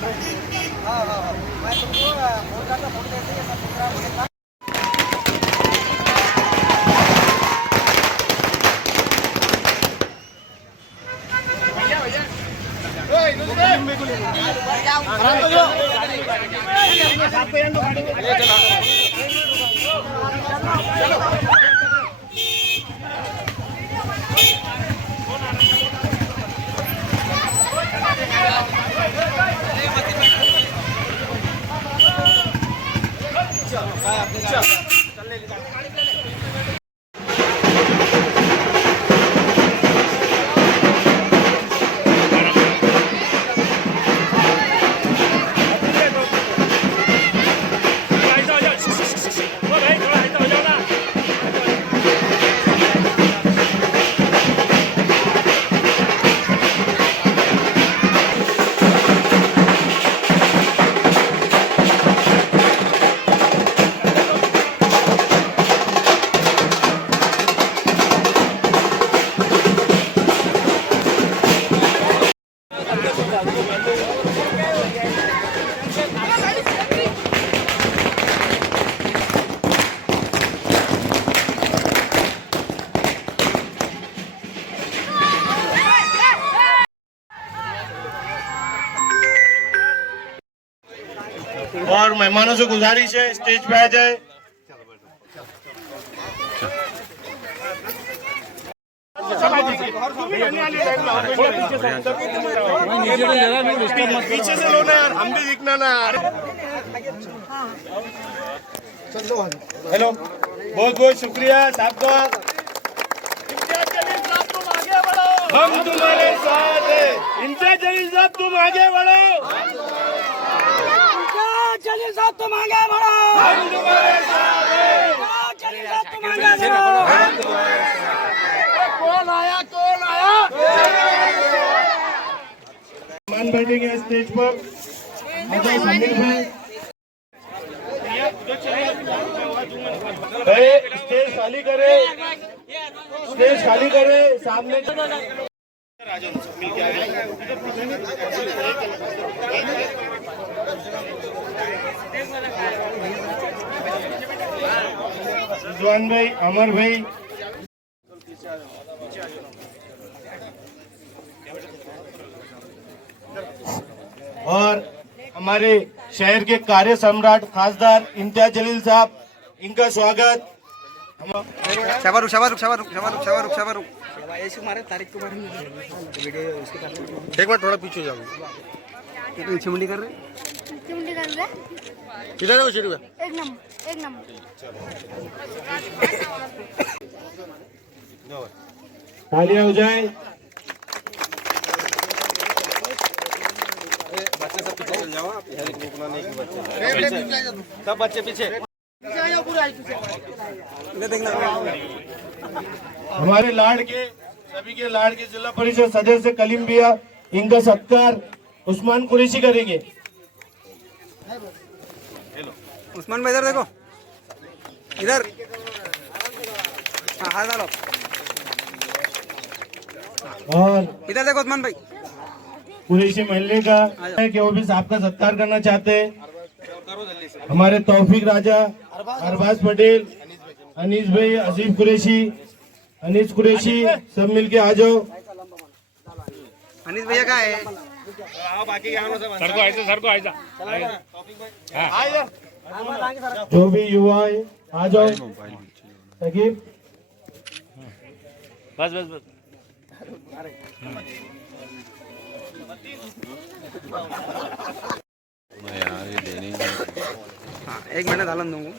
हाँ हाँ हाँ, मैं तुमको बोल रहा था फोन कैसे ये सब पूरा मुझे था। और मेहमानों से गुजारिश है स्टेज पे आ जाए। पीछे से लो ना यार, हम भी दिखना ना यार। हेलो, बहुत बहुत शुक्रिया सबका। हम तुम्हारे साथ हैं। इम्तियाज जलील साहब तुम आगे बढ़ो। जलील साहब तुम आगे बढ़ो। हम तुम्हारे साथ हैं। जलील साहब तुम आगे बढ़ो। कौन आया कौन आया? मान बैठेंगे स्टेज पर। समीर भाई स्टेज खाली करे, स्टेज खाली करे। सामने रिजवान भाई, अमर भाई, और हमारे शहर के कार्य सम्राट खासदार इम्तियाज जलील साहब, इनका स्वागत। शाबारुख शाबारुख शाबारुख शाबारुख शाबारुख शाबारुख ऐसे मारे तारीख को मारे वीडियो उसके एक मिनट थोड़ा पीछे जाओ। कितनी चिमड़ी कर रहे इधर देखो शुरू एक नंबर तालियां हो जाए। बच्चे सब पीछे चल जाओ, आप रुकना नहीं, सब बच्चे पीछे। हमारे लाड़ के सभी के लाड़ के जिला परिषद सदस्य कलीम बिया, इनका सत्कार उस्मान कुरैशी करेंगे। उस्मान भाई इधर देखो, इधर हाँ डालो, और इधर देखो उस्मान भाई। कुरैशी महल्ले का है कि वो भी आपका सत्कार करना चाहते हैं। हमारे तौफीक राजा, अरबाज पटेल, अनीस भाई, अजीब कुरैशी, अनीस कुरैशी, सब मिलके आ जाओ। अनीस भैया का है जो भी युवा है आ जाओ। तकीब बस बस बस। यार ये देने हाँ, एक मिनट डालन दूंगा।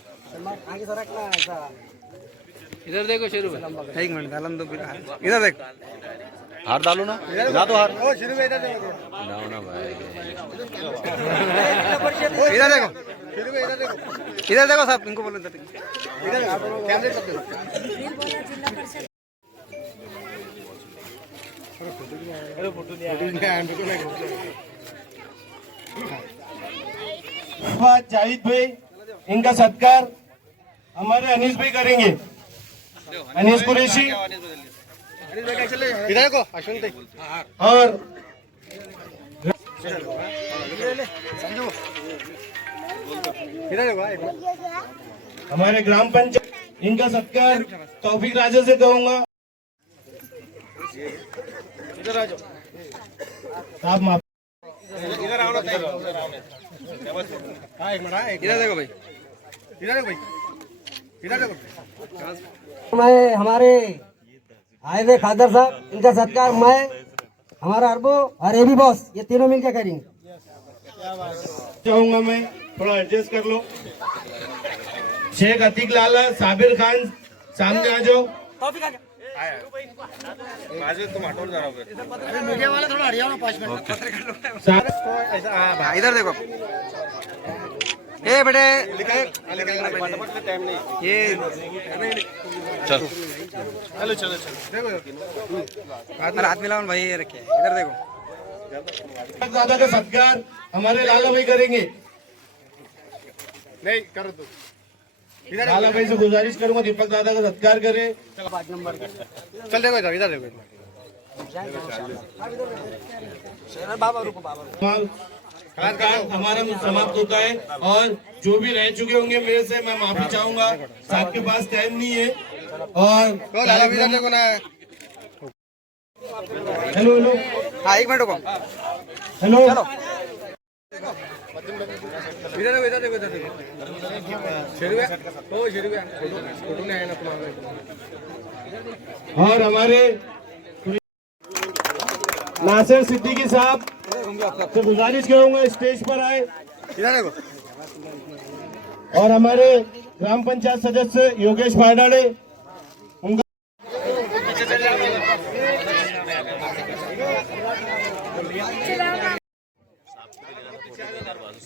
इधर देखो शुरू में, एक मिनट डालन दो, इधर देख। हार डालो ना, ना तो हार डालो ना भाई। इधर देखो, इधर देखो साहब, इनको बोलो इधर जाहिद भाई, इनका सत्कार हमारे अनीस भाई करेंगे। अनीस कुरैशी और संजू इधर देखो एक मिनट। हमारे ग्राम पंचायत इनका सत्कार तौफीक राजा से कहूंगा। इधर आ जाओ, आप माफ इधर आओ ना, इधर आओ। हाँ एक मिनट, हाँ इधर देखो भाई, इधर देखो भाई, इधर देखो। मैं हमारे आए हुए खादर साहब, इनका सत्कार मैं, हमारा अरबो और एबी बॉस, ये तीनों मिलकर करेंगे। चाहूंगा मैं, थोड़ा एडजस्ट कर लो। शेख अतीक लाला, साबिर खान सामने आ जाओ। बाजू तुम हटो जरा उधर। हाँ, इधर देखो। ए बेटे फटाफट टाइम नहीं। ये चलो चलो चलो चलो, हाथ मिलाओ भाई, ये रखे इधर देखो। दादा का सत्कार हमारे लाला भाई करेंगे। नहीं करो तो लाला भाई से गुजारिश करूंगा दीपक दादा का सत्कार करें। चल देखो इधर, इधर देखो। सत्कार हमारा समाप्त होता है और जो भी रह चुके होंगे मेरे से मैं माफी चाहूंगा। साहब के पास टाइम नहीं है और लाला भी इधर देखो ना। हेलो हेलो हाँ एक मिनट रुको, हेलो चलो इधर देखो, इधर देखो, इधर देखो। शेरवे ओ शेरवे फोटो नहीं आया ना तुम्हारे। और हमारे नासिर सिद्दीकी साहब से गुजारिश करूंगा स्टेज पर आए। इधर देखो। और हमारे ग्राम पंचायत सदस्य योगेश भाडाड़े, उनका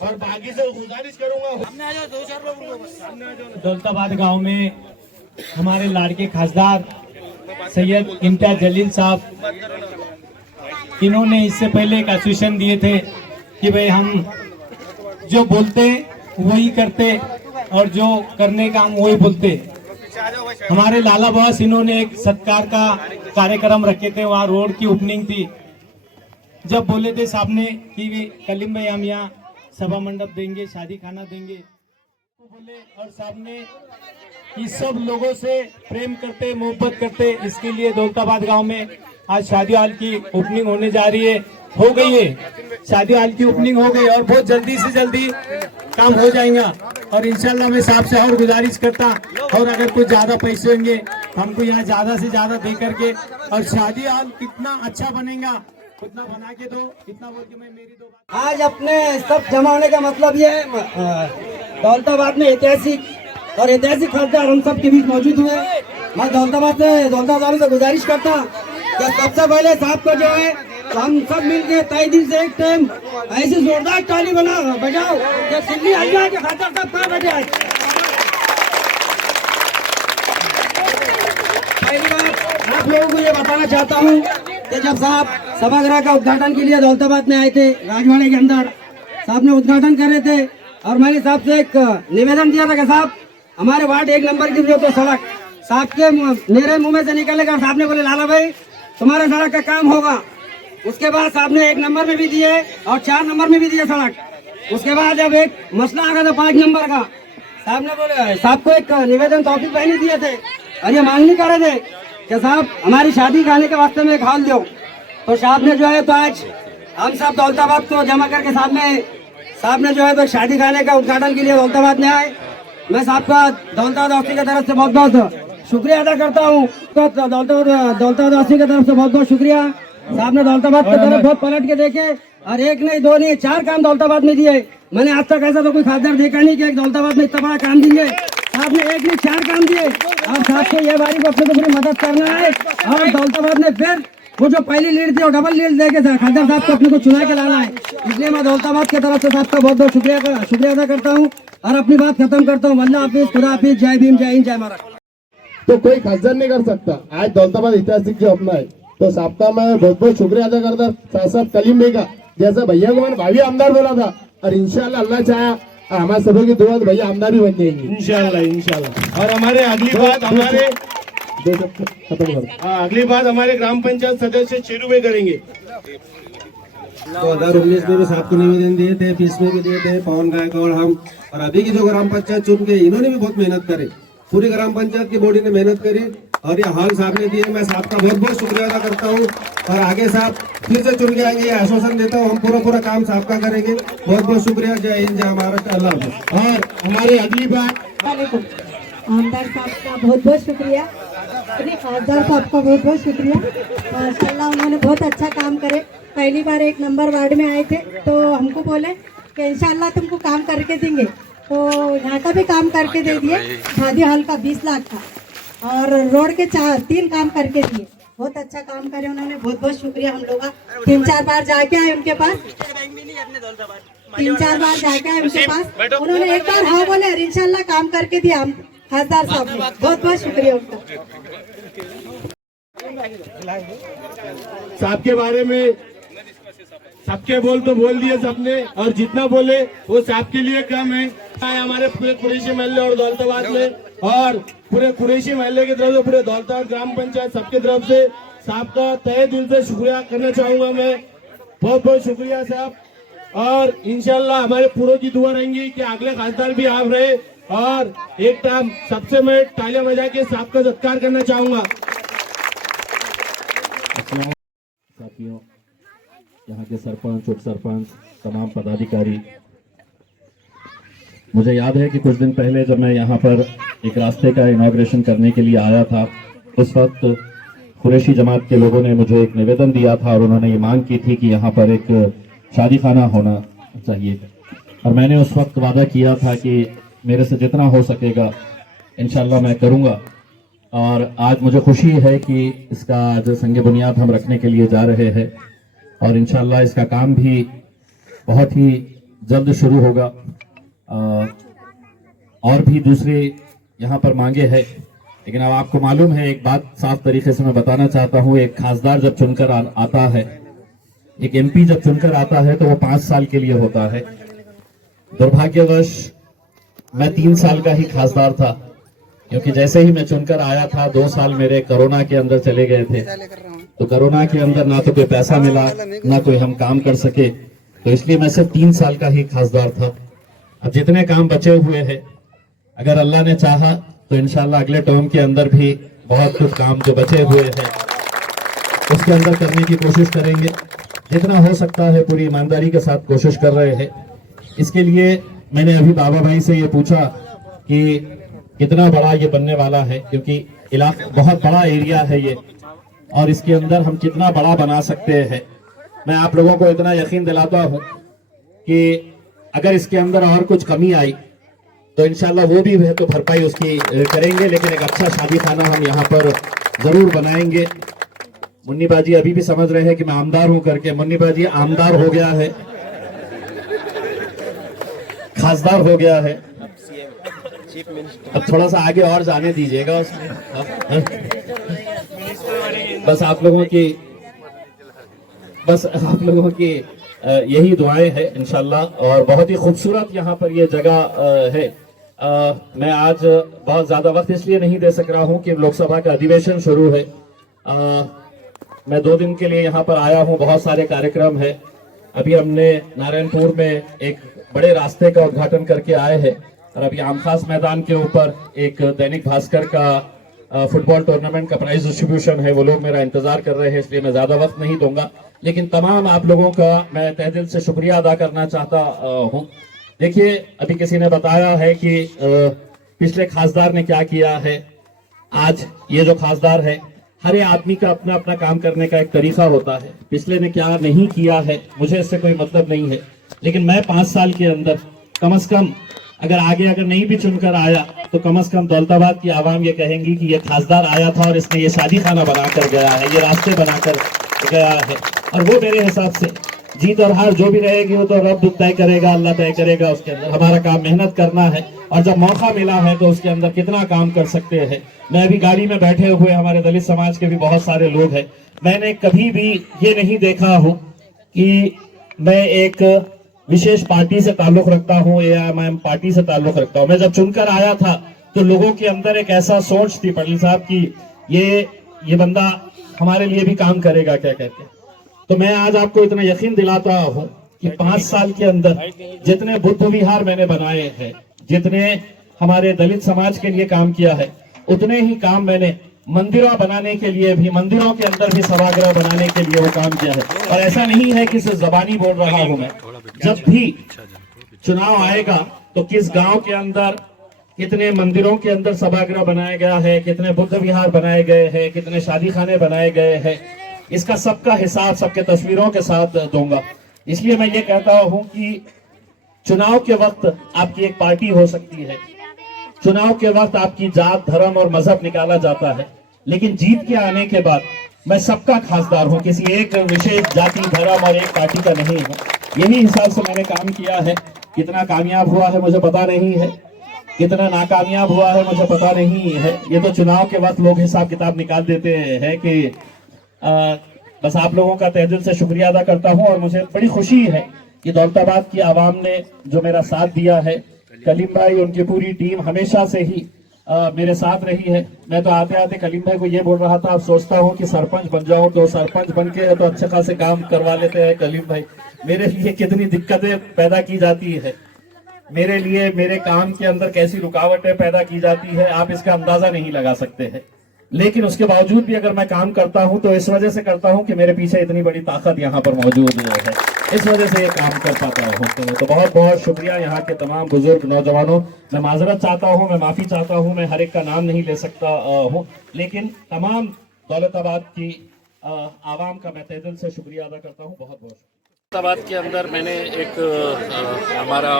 और बाकी से गुजारिश करूंगा। दौलताबाद गांव में हमारे लाड़के खासदार सैयद इम्तियाज जलील साहब, इन्होंने इससे पहले एक आश्वासन दिए थे कि भाई हम जो बोलते वही करते और जो करने का हम वही बोलते। हमारे लाला बॉस इन्होंने एक सत्कार का कार्यक्रम रखे थे, वहाँ रोड की ओपनिंग थी। जब बोले थे साहब ने कि कलीम भाई हम यहाँ सभा मंडप देंगे, शादी खाना देंगे, तो बोले और साहब ने कि सब लोगों से प्रेम करते, मोहब्बत करते, इसके लिए दौलताबाद गांव में आज शादी हॉल की ओपनिंग होने जा रही है। हो गई है, शादी हॉल की ओपनिंग हो गई और बहुत जल्दी से जल्दी काम हो जाएगा। और इंशाल्लाह मैं साहब से और गुजारिश करता, और अगर कुछ ज्यादा पैसे होंगे हमको यहाँ ज्यादा से ज्यादा दे करके, और शादी हॉल कितना अच्छा बनेगा उतना बना के दो, इतना बोल के मैं मेरी दो बात। आज अपने सब जमा होने का मतलब ये है, दौलताबाद में ऐतिहासिक खासदार हम सब के बीच मौजूद हुए। मैं दौलताबाद वालों से गुजारिश करता कि सबसे पहले साहब को जो है तो हम सब मिलके तय दिल से एक टाइम ऐसी जोरदार ताली बजाओ कि सिल्ली हल्ला के खातर सब कहाँ बैठे आज। पहली बात आप लोगों को ये बताना चाहता हूँ कि जब साहब सभागृह का उद्घाटन के लिए दौलताबाद में आए थे, राजवाड़े के अंदर साहब ने उद्घाटन कर रहे थे और मैंने साहब से एक निवेदन दिया था कि साहब हमारे वार्ड 1 नंबर की जो तो सड़क साहब के मेरे मुंह में से निकलेगा। साहब ने बोले लाला भाई तुम्हारे सड़क का काम होगा। उसके बाद साहब ने 1 नंबर में भी दिए और 4 नंबर में भी दिए सड़क। उसके बाद जब एक मसला आ गया था 5 नंबर का, साहब ने बोले साहब को एक निवेदन तौफीक भाई ने दिए थे और ये मांगनी कर रहे थे कि साहब हमारी शादी खाने के वास्ते में एक हॉल दो। तो साहब ने जो है तो आज हम सब दौलताबाद को जमा करके साहब ने जो है तो शादी खाने का उद्घाटन के लिए दौलताबाद में आए। मैं साहब का दौलताबाद वासी की तरफ से बहुत बहुत शुक्रिया अदा करता हूँ। दौलताबाद वासी की तरफ से बहुत बहुत शुक्रिया। साहब ने दौलताबाद की तरफ बहुत पलट के देखे और 1 नहीं 2 नहीं 4 काम दौलताबाद में दिए। मैंने आज तक ऐसा तो कोई खासदार देखा नहीं कि एक दौलताबाद में इतना बड़ा काम दिए। साहब ने 1 नहीं 4 काम दिए और साहब को ये बारी को अपने को पूरी मदद करना है। और दौलताबाद ने फिर वो जो पहली लीड थी वो डबल लीड देके खासदार साहब को अपने को चुना के लाना है। इसलिए मैं दौलताबाद की तरफ से साहब का बहुत बहुत शुक्रिया अदा करता हूँ और अपनी बात खत्म करता हूँ। अल्लाह हाफिज, खुदा हाफिज, जय भीम, जय हिंद, जय महाराष्ट्र। तो कोई खासदार नहीं कर सकता। आज दौलताबाद ऐतिहासिक जो अपना है तो साहब का मैं बहुत बहुत शुक्रिया अदा करता। साहब कलीम भाई का जैसा भैया को मैंने भाभी आमदार बोला था और इंशाल्लाह अल्लाह चाहा हमारे सभी की दुआ तो भैया आमदार भी बन जाएंगे इंशाल्लाह। और हमारे अगली बात अगली बात हमारे ग्राम पंचायत सदस्य शेरू भाई करेंगे। 2019 में भी साहब को निवेदन दिए थे, 20 में भी दिए थे, पवन गायकवाड़ हम, और अभी की जो ग्राम पंचायत चुन के इन्होंने भी बहुत मेहनत करी, पूरी ग्राम पंचायत की बॉडी ने मेहनत करी और ये हाल साहब ने दिए। मैं साहब का बहुत बहुत शुक्रिया अदा करता हूँ और आगे साहब फिर से चुन के आएंगे, ये आश्वासन देता हूँ, हम पूरा काम साहब का करेंगे। बहुत बहुत शुक्रिया। जय हिंद, जय महाराष्ट्र, अल्लाह हाफ़िज़। और हमारी अगली बात आमदार साहब का बहुत बहुत शुक्रिया, खासदार साहब का बहुत बहुत शुक्रिया। माशाल्लाह उन्होंने बहुत अच्छा काम करे। पहली बार 1 नंबर वार्ड में आए थे तो हमको बोले कि इंशाल्लाह तुमको काम करके देंगे, तो यहाँ का भी काम करके दे दिए। शादी हॉल का 20 लाख का और रोड के 3 काम करके दिए। बहुत अच्छा काम करे उन्होंने, बहुत बहुत शुक्रिया। हम लोग 3-4 बार जाके आए उनके पास, 3-4 बार जाके आए उनके पास। उन्होंने एक बार हाँ बोले और इंशाल्लाह काम करके दिया हम खासदार साहब ने। बहुत बहुत शुक्रिया उनका। साहब के बारे में सबके बोल तो बोल दिए सबने, और जितना बोले वो साहब के लिए कम है। हमारे पूरे कुरैशी महल्ले और दौलताबाद में और पूरे कुरैशी महल्ले की तरफ से, पूरे दौलताबाद ग्राम पंचायत सबकी तरफ से साहब का तहे दिल से शुक्रिया करना चाहूंगा मैं। बहुत बहुत शुक्रिया साहब। और इंशाल्लाह हमारे पूरों की दुआ रहेंगी कि अगले खासदार भी आप रहे। और एक टाइम सबसे मैं तालियां बजा के साहब का सत्कार करना चाहूंगा। साथियों, यहाँ के सरपंच, उप सरपंच, तमाम पदाधिकारी, मुझे याद है कि कुछ दिन पहले जब मैं यहाँ पर एक रास्ते का इनॉग्रेशन करने के लिए आया था, उस वक्त कुरैशी जमात के लोगों ने मुझे एक निवेदन दिया था और उन्होंने ये मांग की थी कि यहाँ पर एक शादी खाना होना चाहिए। और मैंने उस वक्त वादा किया था कि मेरे से जितना हो सकेगा इंशाल्लाह मैं करूँगा। और आज मुझे खुशी है कि इसका आज संग बुनियाद हम रखने के लिए जा रहे हैं और इंशाल्लाह इसका काम भी बहुत ही जल्द शुरू होगा। और भी दूसरे यहाँ पर मांगे हैं, लेकिन अब आपको मालूम है, एक बात साफ तरीके से मैं बताना चाहता हूँ, एक खासदार जब चुनकर आता है, एक एमपी जब चुनकर आता है तो वो 5 साल के लिए होता है। दुर्भाग्यवश मैं 3 साल का ही खासदार था, क्योंकि जैसे ही मैं चुनकर आया था 2 साल मेरे कोरोना के अंदर चले गए थे। तो कोरोना के अंदर ना तो कोई पैसा मिला, ना कोई हम काम कर सके, तो इसलिए मैं सिर्फ 3 साल का ही खासदार था। अब जितने काम बचे हुए हैं, अगर अल्लाह ने चाहा तो इंशाल्लाह अगले टर्म के अंदर भी बहुत कुछ काम जो बचे हुए हैं उसके अंदर करने की कोशिश करेंगे। जितना हो सकता है पूरी ईमानदारी के साथ कोशिश कर रहे हैं। इसके लिए मैंने अभी बाबा भाई से ये पूछा कि कितना बड़ा ये बनने वाला है, क्योंकि इलाका बहुत बड़ा एरिया है ये, और इसके अंदर हम कितना बड़ा बना सकते हैं। मैं आप लोगों को इतना यकीन दिलाता हूँ कि अगर इसके अंदर और कुछ कमी आई तो इंशाल्लाह वो भी है तो भरपाई उसकी करेंगे, लेकिन एक अच्छा शादी खाना हम यहाँ पर जरूर बनाएंगे। मुन्नी बाजी अभी भी समझ रहे हैं कि मैं आमदार हूँ करके। मुन्नी बाजी आमदार हो गया है, खासदार हो गया है। अब थोड़ा सा आगे और जाने दीजिएगा उसमें। बस आप लोगों की यही दुआएं हैं इंशाल्लाह। और बहुत ही खूबसूरत यहाँ पर ये जगह है। मैं आज बहुत ज्यादा वक्त इसलिए नहीं दे सक रहा हूँ कि लोकसभा का अधिवेशन शुरू है। मैं 2 दिन के लिए यहाँ पर आया हूँ, बहुत सारे कार्यक्रम है। अभी हमने नारायणपुर में एक बड़े रास्ते का उद्घाटन करके आए हैं, और अभी आमखास मैदान के ऊपर एक दैनिक भास्कर का फुटबॉल टूर्नामेंट का प्राइज डिस्ट्रीब्यूशन है। वो लोग मेरा इंतजार कर रहे हैं, इसलिए मैं ज्यादा वक्त नहीं दूंगा। लेकिन तमाम आप लोगों का मैं तहे दिल से शुक्रिया अदा करना चाहता हूँ। देखिए, अभी किसी ने बताया है कि पिछले खासदार ने क्या किया है। आज ये जो खासदार है, हर आदमी का अपना अपना काम करने का एक तरीका होता है। पिछले ने क्या नहीं किया है मुझे इससे कोई मतलब नहीं है, लेकिन मैं 5 साल के अंदर कम से कम अगर नहीं भी चुनकर आया तो कम से कम दौलताबाद की आवाम ये कहेंगी कि ये खासदार आया था और इसने ये शादी खाना बनाकर गया है, ये रास्ते बनाकर गया है। और वो मेरे हिसाब से जीत और हार जो भी रहेगी वो तो रब तय करेगा, अल्लाह तय करेगा। उसके अंदर हमारा काम मेहनत करना है, और जब मौका मिला है तो उसके अंदर कितना काम कर सकते हैं। मैं अभी गाड़ी में बैठे हुए हमारे दलित समाज के भी बहुत सारे लोग हैं। मैंने कभी भी ये नहीं देखा हो कि मैं एक विशेष पार्टी से ताल्लुक रखता हूँ या मैं पार्टी से ताल्लुक रखता हूँ। मैं जब चुनकर आया था तो लोगों के अंदर एक ऐसा सोच थी पटेल साहब की ये बंदा हमारे लिए भी काम करेगा क्या कहते हैं। तो मैं आज आपको इतना यकीन दिलाता हूँ कि 5 साल के अंदर जितने बुद्ध विहार मैंने बनाए हैं, जितने हमारे दलित समाज के लिए काम किया है, उतने ही काम मैंने मंदिरों बनाने के लिए भी, मंदिरों के अंदर भी सभागृह बनाने के लिए वो काम किया है। और ऐसा नहीं है कि सिर्फ जबानी बोल रहा हूं मैं, जब भी चुनाव आएगा तो किस गांव के अंदर कितने मंदिरों के अंदर सभागृह बनाया गया है, कितने बुद्ध विहार बनाए गए हैं, कितने शादी खाने बनाए गए हैं, इसका सबका हिसाब सबके तस्वीरों के साथ दूंगा। इसलिए मैं ये कहता हूं कि चुनाव के वक्त आपकी एक पार्टी हो सकती है, चुनाव के वक्त आपकी जात, धर्म और मजहब निकाला जाता है, लेकिन जीत के आने के बाद मैं सबका खासदार हूं, किसी एक विशेष जाति, धर्म और एक पार्टी का नहीं हूं। यही हिसाब से मैंने काम किया है। कितना कामयाब हुआ है मुझे पता नहीं है, कितना नाकामयाब हुआ है मुझे पता नहीं है। ये तो चुनाव के वक्त लोग हिसाब किताब निकाल देते हैं कि बस आप लोगों का तहे दिल से शुक्रिया अदा करता हूं। और मुझे बड़ी खुशी है कि दौलताबाद की आवाम ने जो मेरा साथ दिया है, कलीम भाई, उनकी पूरी टीम हमेशा से ही मेरे साथ रही है। मैं तो आते आते कलीम भाई को ये बोल रहा था, अब सोचता हूँ कि सरपंच बन जाऊं, तो सरपंच बन के तो अच्छे खासे काम करवा लेते हैं कलीम भाई। मेरे लिए कितनी दिक्कतें पैदा की जाती है, मेरे लिए मेरे काम के अंदर कैसी रुकावटें पैदा की जाती है, आप इसका अंदाजा नहीं लगा सकते हैं। लेकिन उसके बावजूद भी अगर मैं काम करता हूं तो इस वजह से करता हूं कि मेरे पीछे इतनी बड़ी ताकत यहाँ पर मौजूद है, इस वजह से ये काम कर पाता हूँ। तो बहुत बहुत शुक्रिया यहाँ के तमाम बुजुर्ग नौजवानों। मैं माजरत चाहता हूँ, मैं माफी चाहता हूँ, मैं हर एक का नाम नहीं ले सकता हूँ, लेकिन तमाम दौलताबाद की आवाम का मैं तहे दिल से शुक्रिया अदा करता हूँ। बहुत बहुत दौलताबाद के अंदर मैंने एक हमारा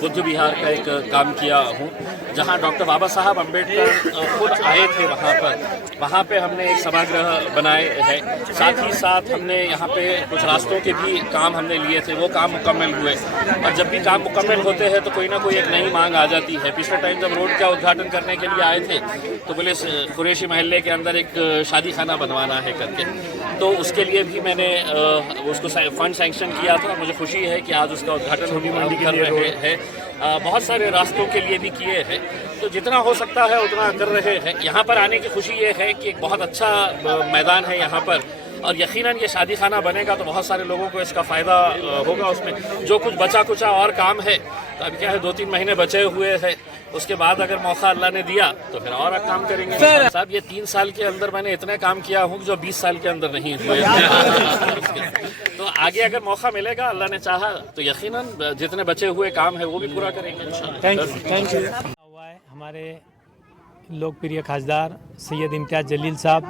बुद्ध विहार का एक काम किया हूँ, जहाँ डॉक्टर बाबा साहब अम्बेडकर खुद आए थे। वहाँ पे हमने एक सभागृह बनाए हैं। साथ ही साथ हमने यहाँ पे कुछ रास्तों के भी काम हमने लिए थे, वो काम मुकम्मल हुए। और जब भी काम मुकम्मल होते हैं तो कोई ना कोई एक नई मांग आ जाती है। पिछले टाइम जब रोड का उद्घाटन करने के लिए आए थे तो बोले कुरैशी महल्ले के अंदर एक शादी खाना बनवाना है करके, तो उसके लिए भी मैंने उसको फंड सैंक्शन किया था। मुझे खुशी है कि आज उसका उद्घाटन हम कर रहे हैं। बहुत सारे रास्तों के लिए भी किए हैं, तो जितना हो सकता है उतना कर रहे हैं। यहाँ पर आने की खुशी ये है कि एक बहुत अच्छा मैदान है यहाँ पर, और यकीनन ये शादी खाना बनेगा तो बहुत सारे लोगों को इसका फ़ायदा होगा। उसमें जो कुछ बचा कुचा और काम है, तो अभी क्या है 2-3 महीने बचे हुए हैं, उसके बाद अगर मौका अल्लाह ने दिया तो फिर और काम करेंगे। साहब ये 3 साल के अंदर मैंने इतने काम किया हूँ जो 20 साल के अंदर नहीं हुए। तो आगे अगर मौका मिलेगा, अल्लाह ने चाहा, तो यकीनन जितने बचे हुए काम है वो भी पूरा करेंगे इंशाअल्लाह। Thank you. हमारे लोकप्रिय खासदार सैयद इम्तियाज़ जलील साहब,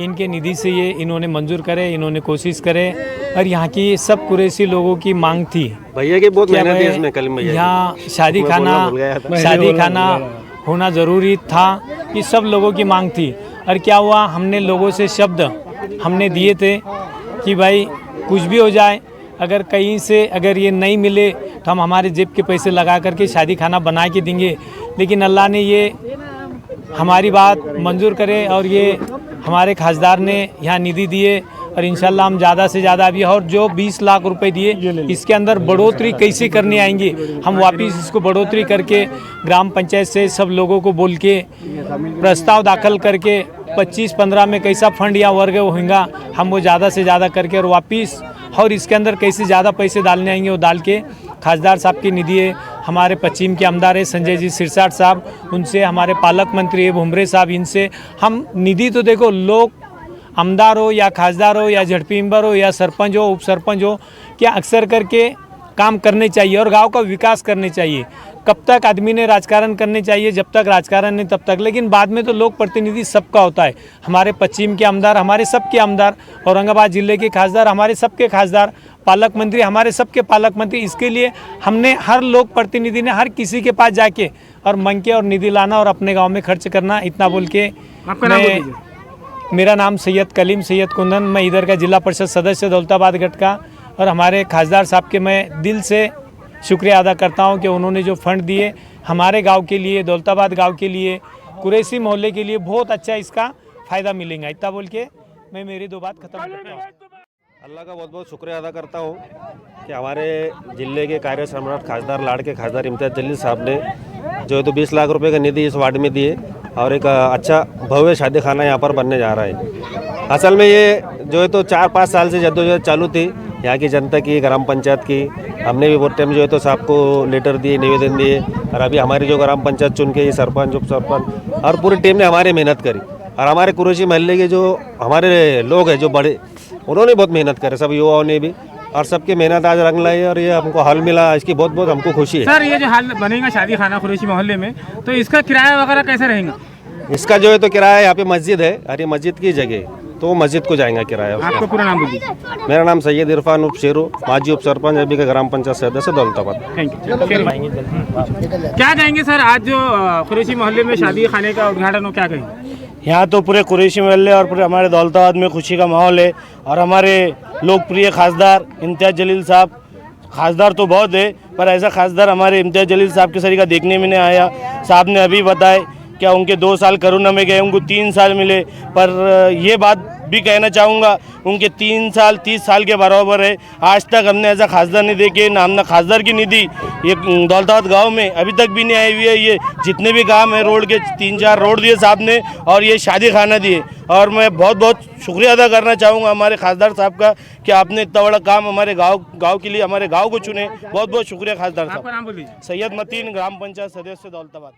इनके निधि से ये इन्होंने मंजूर करे, इन्होंने कोशिश करे, और यहाँ की सब कुरैशी लोगों की मांग थी। भैया की बहुत मेहनत है इसमें, कलीम भैया यहाँ शादी खाना होना ज़रूरी था, कि सब लोगों की मांग थी। और क्या हुआ, हमने लोगों से शब्द हमने दिए थे कि भाई कुछ भी हो जाए, अगर कहीं से अगर ये नहीं मिले तो हम हमारे जेब के पैसे लगा करके शादी खाना बना के देंगे। लेकिन अल्लाह ने ये हमारी बात मंजूर करे, और ये हमारे खासदार ने यहाँ निधि दिए, और इंशाल्लाह हम ज़्यादा से ज़्यादा अभी, और जो 20 लाख रुपए दिए इसके अंदर बढ़ोतरी कैसे करने आएंगे, हम वापस इसको बढ़ोतरी करके ग्राम पंचायत से सब लोगों को बोल के प्रस्ताव दाखिल करके 25-15 में कैसा फंड या वर्ग होगा, हम वो ज़्यादा से ज़्यादा करके और वापस, और इसके अंदर कैसे ज़्यादा पैसे डालने आएंगे वो डाल के खासदार साहब की निधि है। हमारे पश्चिम के आमदार है संजय जी सिरसाट साहब, उनसे, हमारे पालक मंत्री है भुमरे साहब, इनसे हम निधि, तो देखो लोग आमदार हो या खासदार हो या झड़पी मेंबर हो या सरपंच हो, उप सरपंच हो, क्या अक्सर करके काम करने चाहिए और गांव का विकास करने चाहिए। कब तक आदमी ने राजकारण करने चाहिए, जब तक राजकारण नहीं तब तक, लेकिन बाद में तो लोक प्रतिनिधि सबका होता है। हमारे पश्चिम के आमदार हमारे सबके आमदार, औरंगाबाद जिले के खासदार हमारे सबके खासदार, पालक मंत्री हमारे सबके पालक मंत्री। इसके लिए हमने हर लोक प्रतिनिधि ने हर किसी के पास जाके और मांग के और निधि लाना और अपने गाँव में खर्च करना, इतना बोल के मेरा नाम सैयद कलीम सैयद कुंदन, मैं इधर का जिला परिषद सदस्य दौलताबाद गढ़ का, और हमारे खासदार साहब के मैं दिल से शुक्रिया अदा करता हूं कि उन्होंने जो फंड दिए हमारे गांव के लिए, दौलताबाद गांव के लिए, कुरैशी मोहल्ले के लिए बहुत अच्छा इसका फ़ायदा मिलेगा। इतना बोल के मैं मेरी 2 बात खत्म करता हूँ। अल्लाह का बहुत बहुत शुक्रिया अदा करता हूँ कि हमारे जिले के कार्य सम्राट खासदार लाड़ के खासदार इम्तियाज जलील साहब ने जो है तो 20 लाख रुपए का निधि इस वार्ड में दिए और एक अच्छा भव्य शादी खाना यहाँ पर बनने जा रहा है। असल में ये जो है तो 4-5 साल से जद्दोजहद चालू थी यहाँ की जनता की, ग्राम पंचायत की। हमने भी बहुत टाइम जो है तो साहब को लेटर दिए, निवेदन दिए और अभी हमारी जो ग्राम पंचायत चुन के सरपंच उप सरपंच और पूरी टीम ने हमारी मेहनत करी और हमारे कुरैशी महल्ले के जो हमारे लोग हैं जो बड़े, उन्होंने बहुत मेहनत करे, सब युवाओं ने भी, और सबकी मेहनत आज रंग लाई और ये हमको हॉल मिला, इसकी बहुत बहुत हमको खुशी है। सर ये जो हाल बनेगा शादी खाना कुरैशी मोहल्ले में, तो इसका किराया वगैरह कैसे रहेगा? इसका जो है तो किराया, यहाँ पे मस्जिद है और ये मस्जिद की जगह, तो मस्जिद को जाएगा किराया। आपका पूरा नाम बोलिए। मेरा नाम सैयद इरफान उप शेरू, माजी उप सरपंच, अभी का ग्राम पंचायत सदस्य दौलताबाद। Thank you. क्या कहेंगे सर, आज जो कुरैशी मोहल्ले में शादी खाने का उद्घाटन हो, क्या कहेंगे? यहाँ तो पूरे कुरैशी महल्ले और पूरे हमारे दौलताबाद में खुशी का माहौल है और हमारे लोकप्रिय खासदार इम्तियाज जलील साहब, खासदार तो बहुत है पर ऐसा खासदार हमारे इम्तियाज जलील साहब के सरीका देखने में नहीं आया। साहब ने अभी बताए क्या उनके 2 साल कोरोना में गए, उनको 3 साल मिले, पर ये बात भी कहना चाहूँगा उनके 3 साल 30 साल के बराबर है। आज तक हमने ऐसा खासदार नहीं देखे, ना हमने खासदार की निधि ये दौलताबाद गांव में अभी तक भी नहीं आई हुई है। ये जितने भी काम है रोड के 3-4 रोड दिए साहब ने और ये शादी खाना दिए, और मैं बहुत बहुत शुक्रिया अदा करना चाहूँगा हमारे खासदार साहब का कि आपने इतना बड़ा काम हमारे गाँव के लिए, हमारे गाँव को चुने। बहुत बहुत शुक्रिया खासदार साहब। आपका नाम बोलिए। सैयद मतीन, ग्राम पंचायत सदस्य दौलताबाद।